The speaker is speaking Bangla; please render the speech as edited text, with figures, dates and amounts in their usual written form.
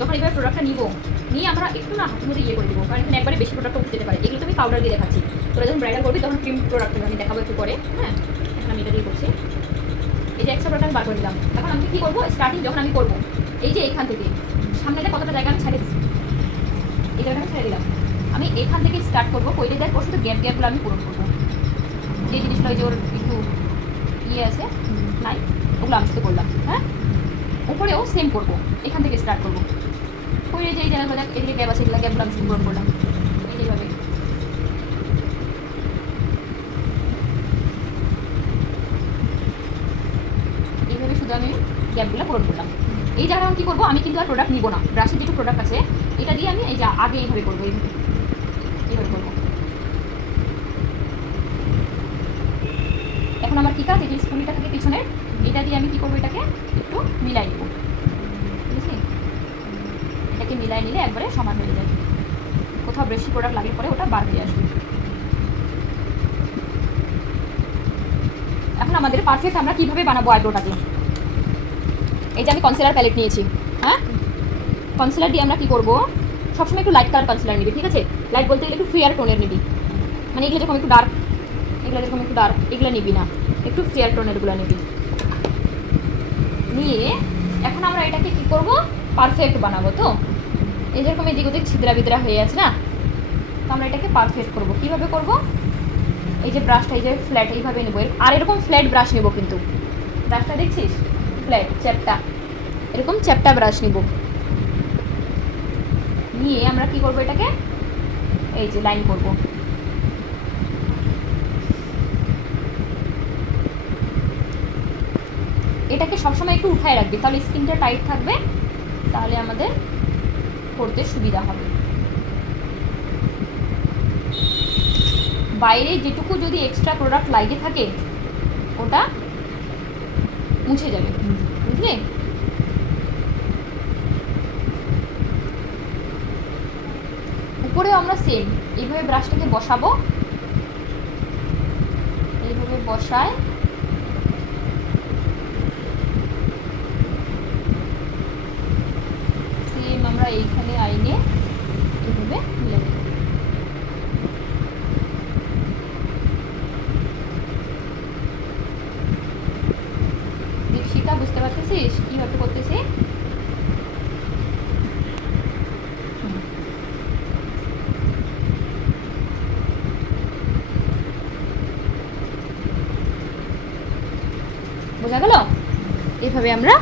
যখন এইভাবে প্রোডাক্টটা নিবো, নিয়ে আমরা একটু না হাতের মধ্যে ইয়ে করে দেবো, কারণ এখানে একবারে বেশি প্রোডাক্টটা উঠে যেতে পারে। এগুলো তুমি পাউডার দিয়ে দেখাচ্ছি, তোরা যখন ব্রাইডাল করবি তখন ক্রিম প্রোডাক্ট আমি দেখাবো একটু পরে। হ্যাঁ, এখন আমি এটা দিয়ে করছি। এই যে এক্সট্রা প্রোডাক্ট আমি বার করে দিলাম। এখন আমি কী করবো, স্টার্টিং যখন আমি করবো, এই যে এখান থেকে সামনে কতটা জায়গা আমি ছেড়ে দিচ্ছি, এই জায়গাটা আমি ছেড়ে দিলাম। আমি এখান থেকে স্টার্ট করবো, করে দেওয়ার পর শুধু গ্যাপগুলো আমি পূরণ করবো। যে জিনিসগুলো ওই যে ওর একটু ইয়ে আছে নাই, ওগুলো আমি শুধু করলাম। হ্যাঁ, উপরেও সেম করবো, এখান থেকে স্টার্ট করবো, করে যে এই জায়গাগুলো এদিকে গ্যাপ আছে, এগুলো গ্যাপগুলো আমি শুধু পূরণ করলাম। এইভাবে এইভাবে শুধু আমি গ্যাপগুলো পূরণ করলাম। এই জায়গায় আমি কী করবো, আমি কিন্তু আর প্রোডাক্ট নিবো না, ব্রাশের যেটু প্রোডাক্ট আছে এটা দিয়ে আমি এই যে আগে এইভাবে করবো, এইভাবে করবো। এখন আমার কী কাজ, এই যে স্পুনটা থাকে পিছনের, এটা দিয়ে আমি কী করবো, এটাকে একটু মিলাই নেবো। ঠিক আছে, এটাকে মিলাই নিলে একবারে সমান হয়ে যায়। কোথাও বেশি প্রোডাক্ট লাগলে পরে ওটা বার হয়ে আসবে। এখন আমাদের পারফেক্ট আমরা কীভাবে বানাবো আইব্রোটাকে। এই যে আমি কনসিলার প্যালেট নিয়েছি। হ্যাঁ, কনসিলার দিয়ে আমরা কী করবো, সবসময় একটু লাইট কালার কনসিলার নিবি। ঠিক আছে, লাইট বলতে গেলে একটু ফেয়ার টোনের নিবি, মানে এগুলো যেরকম একটু ডার্ক, এগুলো যেরকম একটু ডার্ক, এগুলো নিবি না, একটু ফেয়ার টোনেরগুলো নিবি। নিয়ে এখন আমরা এটাকে কী করবো, পারফেক্ট বানাবো। তো এই যেরকম এদিক ওদিক ছিদ্রা বিদ্রা হয়ে আছে না, তো আমরা এটাকে পারফেক্ট করবো। কীভাবে করবো, এই যে ব্রাশটা এই যে ফ্ল্যাট এইভাবে নেবো, আর এরকম ফ্ল্যাট ব্রাশ নেবো, কিন্তু ব্রাশটা দেখছিস ফ্ল্যাট চ্যাপটা, এরকম চ্যাপটা ব্রাশ নিব। নিয়ে আমরা কি করবো, এটাকে এই যে লাইন করব। এটাকে সবসময় একটু উঠায় রাখবে, তাহলে স্কিনটা টাইট থাকবে, তাহলে আমাদের করতে সুবিধা হবে। বাইরে যেটুকু যদি এক্সট্রা প্রোডাক্ট লাগে থাকে ওটা মুছে যাবে, বুঝলে? উপরেও আমরা সেম এইভাবে ব্রাশটাকে বসাবো, এইভাবে বসায় সেম আমরা এইখানে আইনে এইভাবে মিলে নেব। দীপশিকা, বুঝতে পারতেছিস কীভাবে করতেছি? বোঝা গেল? এইভাবে আমরা